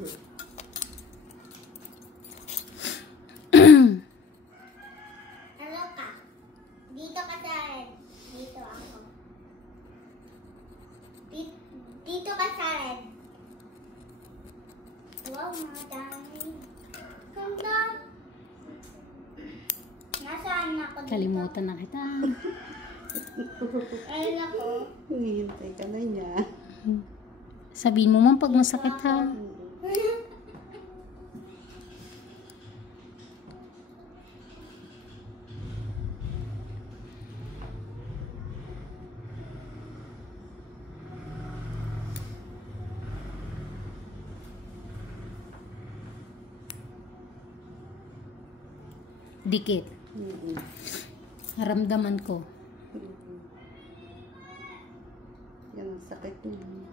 Ano ka? Dito ka sa red. Dito ako. Dito ka sa red. Wow, madami. Ganda. Nasaan ako dito? Kalimutan na kita. Ayun ako. Hihintay ka na niya. Sabihin mo man pag masakit ha. Dikit. Naramdaman ko. Yan ang sakit niya.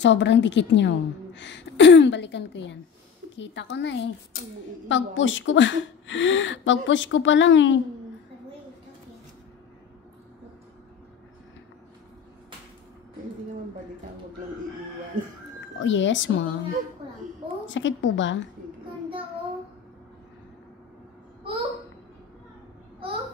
Sobrang dikit niya. Oh. Balikan ko yan. Kita ko na eh. Pag-push ko pa. Pag-push ko pa lang eh. Hindi naman balikan. Huwag lang iiwan. Oh yes, ma'am. Sakit po ba? Ganda oh. Oh. Oh.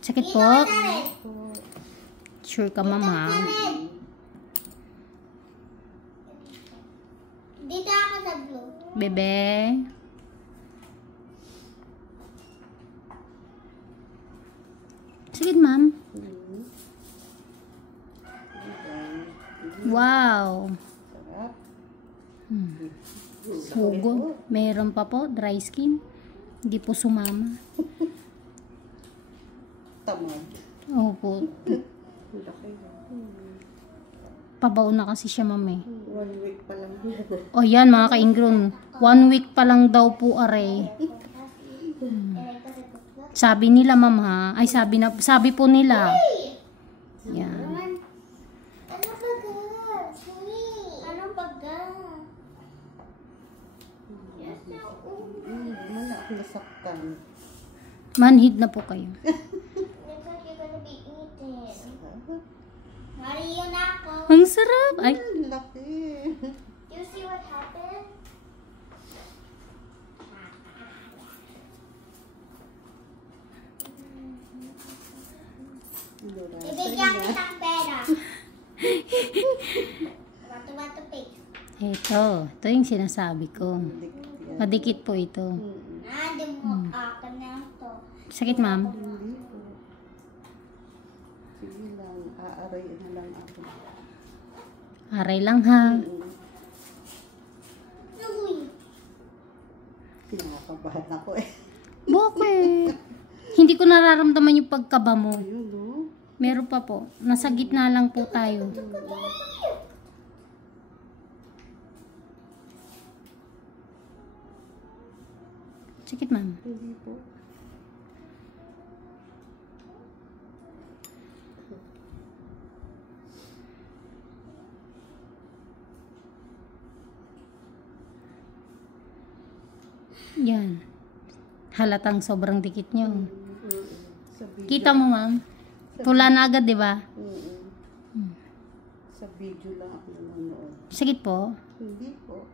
Sakit po? Sure ka, mama? Dito ako sa blue. Bebe? Sakit, ma'am? Wow! Sarap. Hugo. Meron pa po, dry skin. Hindi po sumama. Tamad. Opo. Laki. Pabaw na kasi siya, ma'am eh. 1 week pa lang yan. O yan, mga ka-ingron. 1 week pa lang daw po, are. Sabi nila, ma'am ha. Ay, sabi po nila. Yan. Ano baga? Ano baga? Yes, Wala ako nasaktan. Manhid na po kayo. Next time you're gonna be eaten. Mario na ako. Ang sarap. Ay, Laki. You see what happened? Ibigyan kitang pera. Bato-bato face. ito yung sinasabi ko. Madikit po ito. Di mo akin na ito. Sakit, ma'am? Hindi po. Sige lang. Aaray na lang ako. Aray lang ha. Uy. Pinakabahan ako eh. Bakit? Hindi ko nararamdaman yung pagkaba mo. Ayun no? Meron pa po. Nasa gitna lang po tayo. Sakit, ma'am? Hindi po. Yan. Halatang sobrang dikit nyo. Sa video. Kita mo, ma'am? Pula na agad, di ba? Sa video lang ako nanonood. Sakit po? Hindi po.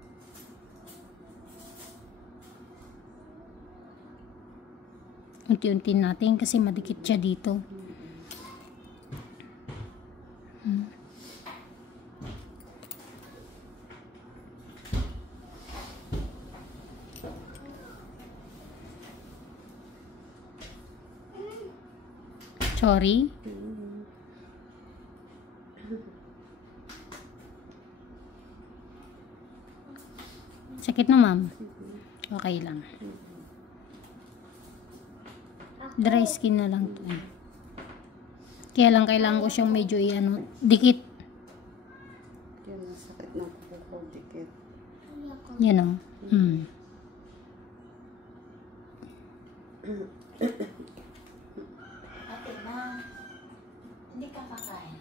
Unti-unti natin kasi madikit siya dito. Sorry. Sakit na, ma'am? Okay lang. Dry skin na lang to. Kaya lang kailangan ko siyang medyo dikit. Yan ang sakit ng kuko, dikit. Yan o. Ate na. Hindi ka kakain.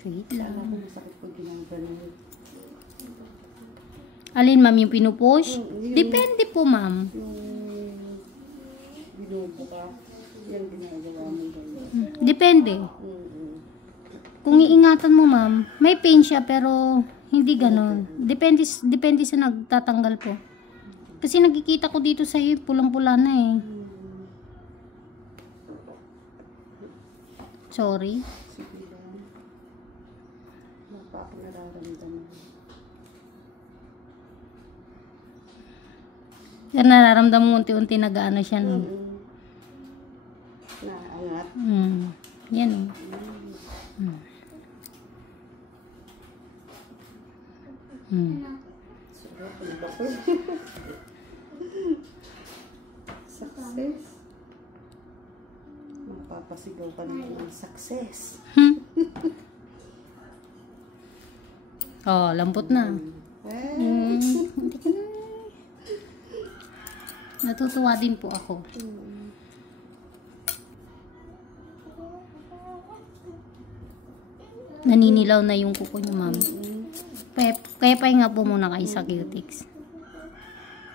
Wait Kala lang. ko masakit pag ginaganon. Alin, ma'am, yung pinupush? Yung- Depende po, ma'am. Yung binubo ka, yan ginagawa mo ganyan. Depende. Kung iingatan mo, ma'am, may pain siya pero hindi ganon. Depende sa nagtatanggal po. Kasi nakikita ko dito sa iyo, pulang-pula na eh. Sorry. Sige lang. Wala pa ako nararamdaman. Yan, nararamdaman mo unti-unti nag-ano siya, no? Naangat. Yan, oh. Sarap ang bako. Success. Mapapasigaw ka naman ng success. Oh, lambot na. Hindi ka na. Natutuwa din po ako. Naninilaw na yung kuko niyo, ma'am. Kaya pahinga po muna kayo sa cutics.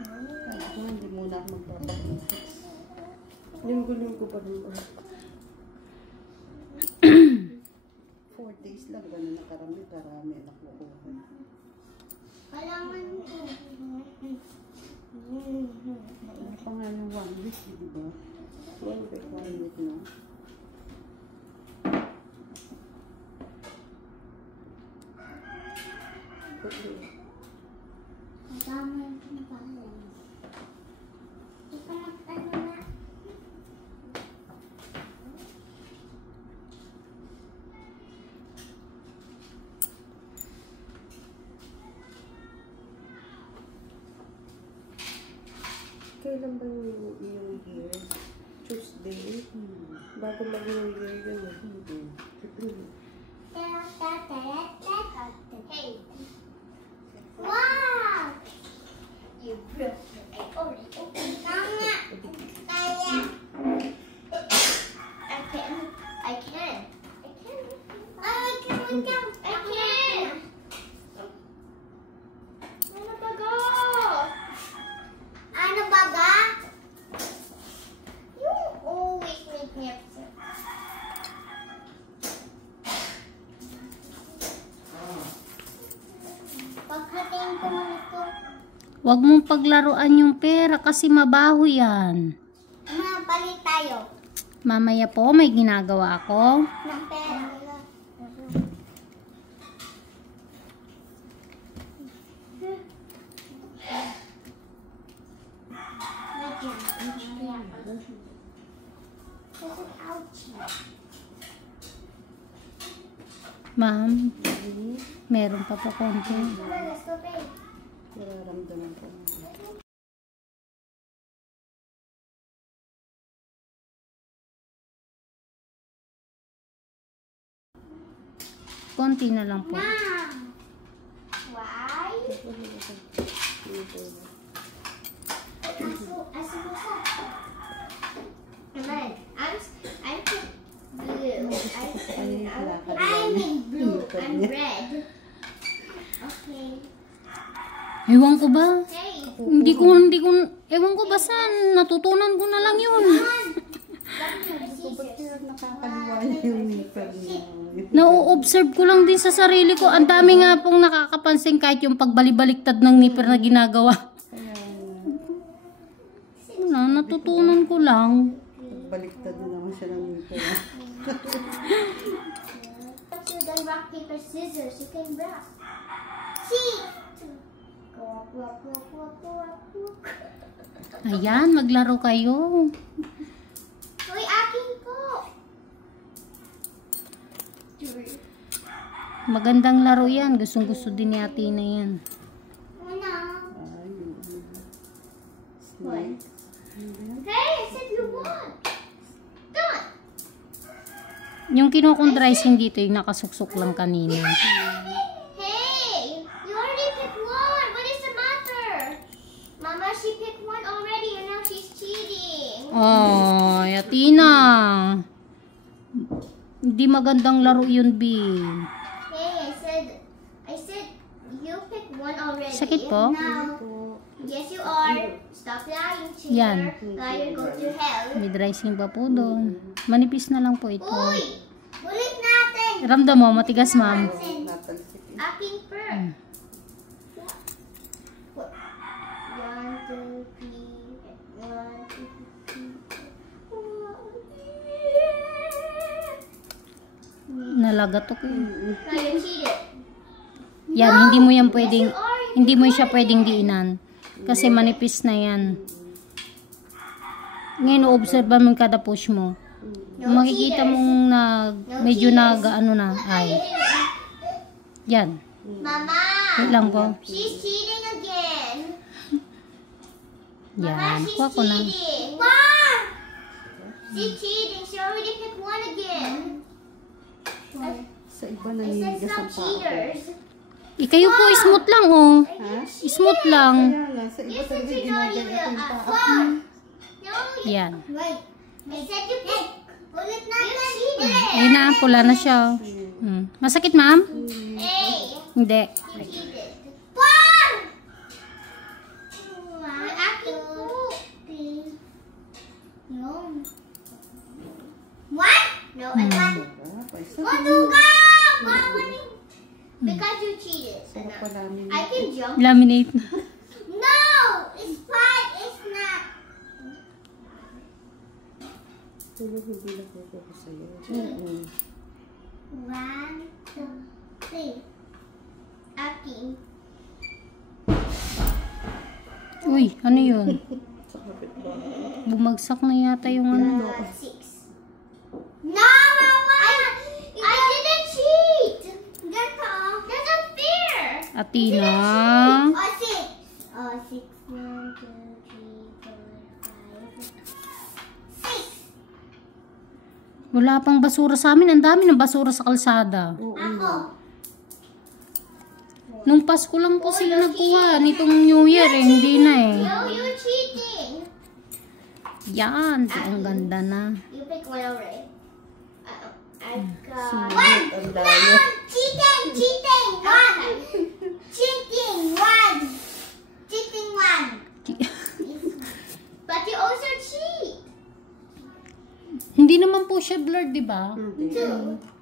Sabi ko, hindi muna ako magpapakita. Linggo-linggo pa rin ba? 4 days lang, gano'n na karami anak mo ko. Kailangan ko. Ano pa nga yung 1 week, di ba? 1 week, no? Okay. Kasama yung pala. Ito ano na. Kailan ba yung year? Tuesday? Bago mag-New Year yun. Hey. Wow! You broke it. I already opened it. Kaya. I can. I can. Ano baga? You always make me upset. Pagkating ko man ito. Huwag mong paglaruan yung pera kasi mabaho yan. Mapalit tayo Mamaya po, may ginagawa ako. ng pera. Ma'am, meron pa po konti. Nararamdaman ko. Konti na lang po. Why? I'm in blue. I'm red. Okay. Ewan ko ba? Hey. Ewan ko ba saan? Natutunan ko na lang yun. Ba't kaya nakakaliwa yung nipper niya? Na-observe ko lang din sa sarili ko. Ang dami nga pong nakakapansin kahit yung pagbalibaliktad ng nipper na ginagawa. Wala, natutunan ko lang. Baliktad na naman siya ng nipper. But you done rock, paper, scissors. You can rock. See? Walk, walk, walk, walk, walk, walk. Ayan, maglaro kayo. Uy, akin ko. Magandang laro yan. Gustong gusto din ni Ate na yan. Ano? What? Hey, I said you won. Done. Yung kinukondricing dito, yung nakasuksok lang kanina. Hey, you already picked one. What is the matter? Mama, she picked one already and now she's cheating. Oh, Atina. Hindi magandang laro yun, B. Masakit po? No. Yes, you are. Stop lying, cheater. Yan. Liar, go to hell. May dry skin pa po doon. Manipis na lang po ito. Uy! Ulit natin! Ramdam mo, matigas ma'am. Natalsik eh. Aking fur. 1, 2, 3. 1, 2, 3. Nalagatok eh. Now you cheated. Yan, hindi mo siya pwedeng diinan. Kasi manipis na yan. Ngayon, observe mo yung kada push mo. Makikita mong medyo nag-ano na. Ay. Yan. Mama! Wait lang po. She's cheating again. Yan. Mama, she's Kuha ko na. cheating. Mom! She's cheating. She already picked one again. Sa iba I said naninigas stop ang paa ko. cheaters. Kayo po, smooth lang oh. Ha? Smooth lang. Kaya nga, sa iba You said talaga you know you ginagaya will. ko yung paa ko. Mom! No, you... Yan. Wait. I said you pick. Ulit na cheated. Ayun na, pula na siya. Masakit ma'am? Hey! Hindi. You cheated. Mom! Aking poop. No. What? No, I want. Ah, paisa. Matugak! Because you cheated. Sarap pala namin. I can jump. Laminate na. No! It's fine. It's not. Tulog hindi na ko sa'yo. 1, 2, 3. Aking. Uy, ano yun? Sa kapit ba? Bumagsak na yata yung ano. 6. No, Mama! I didn't cheat! That's unfair! Atina. Oh, 6. Oh, 6. 1, 2, 3, 4, 5, 6. Wala pang basura sa amin. Ang dami ng basura sa kalsada. Oo. Ako. Nung Pasko lang po sila nagkuha. Nitong New Year eh. Hindi na eh. No, you're cheating. Yan. Ang ganda na. You pick one already. I got Sulit ang layo. Cheating! Cheating! 1! Cheating! 1! Cheating 1! But you also cheat! Hindi naman po siya blurred, di ba? Hindi. 2.